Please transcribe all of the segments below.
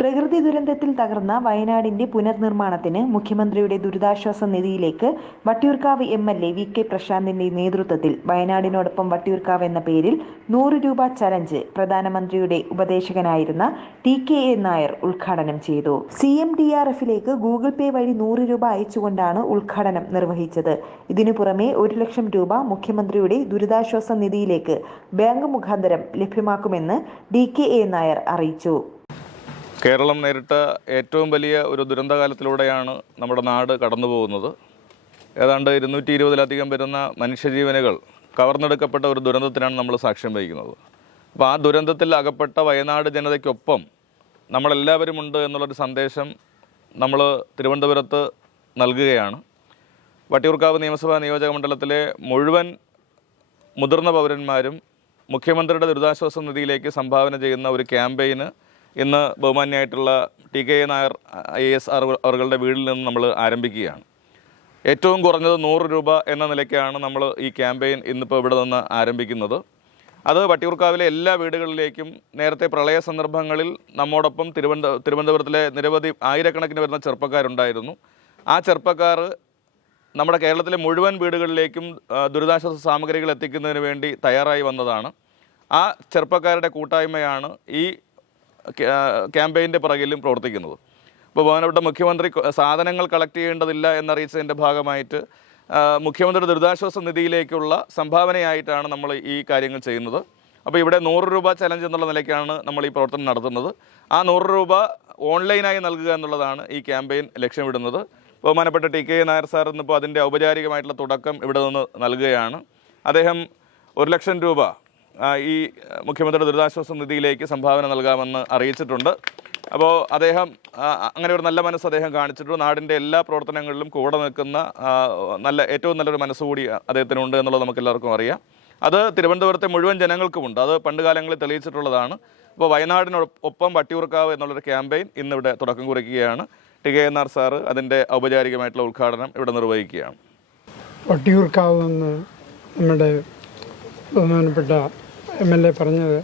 പ്രകൃതി ദുരന്തത്തിൽ തകർന്ന വയനാടിന്റെ പുനർനിർമ്മാണത്തിന് മുഖ്യമന്ത്രിയുടെ ദുരിതാശ്വാസ നിധിയിലേക്ക് വട്ടിയൂർക്കാവ് എംഎൽഎ വി കെ പ്രശാന്തിന്റെ നേതൃത്വത്തിൽ വയനാടിനോടൊപ്പം വട്ടിയൂർക്കാവ് എന്ന പേരിൽ 100 രൂപ ചലഞ്ച് പ്രധാനമന്ത്രിയുടെ ഉപദേശകനായിരുന്ന TKA നായർ ഉദ്ഘാടനം ചെയ്തു. CMDRFിലേക്ക് ഗൂഗിൾ പേ വഴി 100 രൂപ അയച്ചുകൊണ്ടാണ് ഉദ്ഘാടനം നിർവഹിച്ചത്. ഇതിനു പുറമെ 1 ലക്ഷം രൂപ മുഖ്യമന്ത്രിയുടെ ദുരിതാശ്വാസ നിധിയിലേക്ക് ബാങ്ക് മുഖാന്തരം ലഭ്യമാക്കുമെന്ന് DKA നായർ അറിയിച്ചു. കേരളം നേരിട്ട ഏറ്റവും വലിയ ഒരു ദുരന്തകാലത്തിലൂടെയാണ് നമ്മുടെ നാട് കടന്നു പോകുന്നത്. ഏതാണ്ട് 220-ലധികം വരുന്ന മനുഷ്യജീവനുകൾ കവർന്നെടുക്കപ്പെട്ട ഒരു ദുരന്തത്തിനാണ് നമ്മൾ സാക്ഷ്യം വഹിക്കുന്നത്. അപ്പോൾ ആ ദുരന്തത്തിൽ അകപ്പെട്ട വയനാട് ജനതയ്ക്കൊപ്പം നമ്മളെല്ലാവരും ഉണ്ട് എന്നുള്ളൊരു സന്ദേശം നമ്മൾ തിരുവനന്തപുരത്ത് നൽകുകയാണ്. വട്ടിയൂർക്കാവ് നിയമസഭാ നിയോജക മണ്ഡലത്തിലെ മുഴുവൻ മുതിർന്ന പൗരന്മാരും മുഖ്യമന്ത്രിയുടെ ദുരിതാശ്വാസ നിധിയിലേക്ക് സംഭാവന ചെയ്യുന്ന ഒരു ക്യാമ്പയിന് ഇന്ന് ബഹുമാന്യമായിട്ടുള്ള TKA നായർ IAS അവരുടെ വീട്ടിൽ നിന്ന് നമ്മൾ ആരംഭിക്കുകയാണ്. ഏറ്റവും കുറഞ്ഞത് 100 രൂപ എന്ന നിലയ്ക്കാണ് നമ്മൾ ഈ ക്യാമ്പയിൻ ഇന്നിപ്പോൾ ഇവിടെ നിന്ന് ആരംഭിക്കുന്നത്. അത് വട്ടിയൂർക്കാവിലെ എല്ലാ വീടുകളിലേക്കും നേരത്തെ പ്രളയ സന്ദർഭങ്ങളിൽ നമ്മോടൊപ്പം തിരുവനന്തപുരത്തിലെ നിരവധി ആയിരക്കണക്കിന് വരുന്ന ചെറുപ്പക്കാരുണ്ടായിരുന്നു. ആ ചെറുപ്പക്കാർ നമ്മുടെ കേരളത്തിലെ മുഴുവൻ വീടുകളിലേക്കും ദുരിതാശ്വാസ സാമഗ്രികൾ എത്തിക്കുന്നതിന് വേണ്ടി തയ്യാറായി വന്നതാണ്. ആ ചെറുപ്പക്കാരുടെ കൂട്ടായ്മയാണ് ഈ ക്യാമ്പയിൻ്റെ പുറകിലും പ്രവർത്തിക്കുന്നത്. ഇപ്പോൾ ബഹുമാനപ്പെട്ട മുഖ്യമന്ത്രി സാധനങ്ങൾ കളക്ട് ചെയ്യേണ്ടതില്ല എന്നറിയിച്ചതിൻ്റെ ഭാഗമായിട്ട് മുഖ്യമന്ത്രിയുടെ ദുരിതാശ്വാസ നിധിയിലേക്കുള്ള സംഭാവനയായിട്ടാണ് നമ്മൾ ഈ കാര്യങ്ങൾ ചെയ്യുന്നത്. അപ്പോൾ ഇവിടെ 100 രൂപ ചലഞ്ച് എന്നുള്ള നിലയ്ക്കാണ് നമ്മൾ ഈ പ്രവർത്തനം നടത്തുന്നത്. ആ 100 രൂപ ഓൺലൈനായി നൽകുക എന്നുള്ളതാണ് ഈ ക്യാമ്പയിൻ ലക്ഷ്യമിടുന്നത്. ബഹുമാനപ്പെട്ട TKA നായർ സാർ ഇന്നിപ്പോൾ അതിൻ്റെ ഔപചാരികമായിട്ടുള്ള തുടക്കം ഇവിടെ നിന്ന് നൽകുകയാണ്. അദ്ദേഹം 1 ലക്ഷം രൂപ ഈ മുഖ്യമന്ത്രിയുടെ ദുരിതാശ്വാസ നിധിയിലേക്ക് സംഭാവന നൽകാമെന്ന് അറിയിച്ചിട്ടുണ്ട്. അപ്പോൾ അദ്ദേഹം അങ്ങനെ ഒരു നല്ല മനസ്സ് അദ്ദേഹം കാണിച്ചിട്ടുണ്ട്. നാടിൻ്റെ എല്ലാ പ്രവർത്തനങ്ങളിലും കൂടെ നിൽക്കുന്ന ഏറ്റവും നല്ലൊരു മനസ്സുകൂടി അദ്ദേഹത്തിനുണ്ട് എന്നുള്ളത് നമുക്ക് എല്ലാവർക്കും അറിയാം. അത് തിരുവനന്തപുരത്തെ മുഴുവൻ ജനങ്ങൾക്കുമുണ്ട്. അത് പണ്ട് കാലങ്ങളിൽ തെളിയിച്ചിട്ടുള്ളതാണ്. അപ്പോൾ വയനാടിനൊപ്പം വട്ടിയൂർക്കാവ് എന്നുള്ളൊരു ക്യാമ്പയിൻ ഇന്നിവിടെ തുടക്കം കുറിക്കുകയാണ്. TKA നായർ സാറ് അതിൻ്റെ ഔപചാരികമായിട്ടുള്ള ഉദ്ഘാടനം ഇവിടെ നിർവഹിക്കുകയാണ്. വട്ടിയൂർക്കാവ് എന്ന് നമ്മുടെ ബഹുമാനപ്പെട്ട MLA പറഞ്ഞത്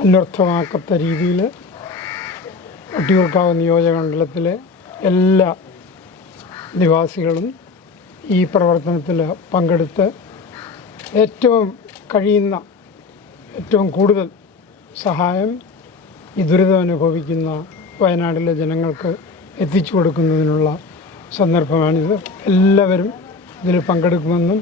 അന്വർത്ഥമാക്കത്ത രീതിയിൽ വട്ടിയൂർക്കാവ് നിയോജകമണ്ഡലത്തിലെ എല്ലാ നിവാസികളും ഈ പ്രവർത്തനത്തിൽ പങ്കെടുത്ത് ഏറ്റവും കൂടുതൽ സഹായം ഈ ദുരിതം അനുഭവിക്കുന്ന വയനാട്ടിലെ ജനങ്ങൾക്ക് എത്തിച്ചു കൊടുക്കുന്നതിനുള്ള സന്ദർഭമാണിത്. എല്ലാവരും ഇതിൽ പങ്കെടുക്കുമെന്നും